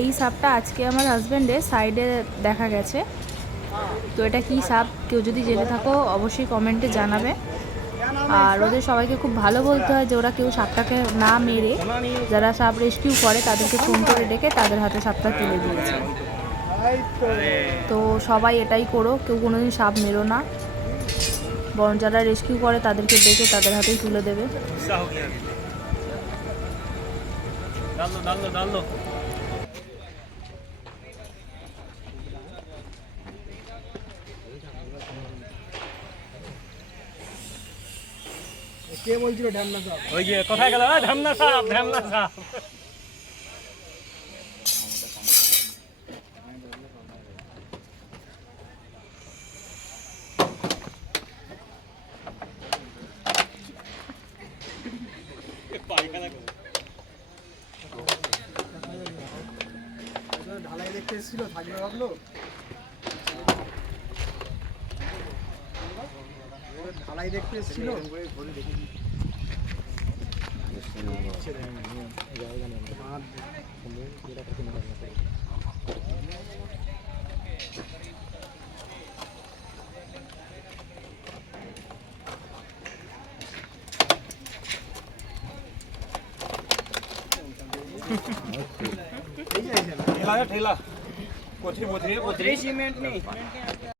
এই সাপটা আজকে আমার হাজব্যান্ডের সাইডে দেখা গেছে। তো এটা কি সাপ, কেউ যদি জেনে থাকো অবশ্যই কমেন্টে জানাবে। আর ওদের সবাইকে খুব ভালো বলতে হয় যে ওরা কেউ সাপটাকে না মেরে, যারা সাপ রেস্কিউ করে তাদেরকে ফোন করে ডেকে তাদের হাতে সাপটা তুলে দিয়েছে। তো সবাই এটাই করো, কেউ কোনোদিন সাপ মেরো না, বরং যারা রেস্কিউ করে তাদেরকে ডেকে তাদের হাতেই তুলে দেবে। কে বলছিল ঢ্যামনা সাপ? ওই যে কোথায় গেল? ঢ্যামনা সাপ, ঢ্যামনা সাপ। ঢালাই দেখতে এসেছিল, থাকবে ভাবলো। ঢালাই দেখতে এসেছিল। ठेला ठेला कोथरी बोथरी सिमेंट नहीं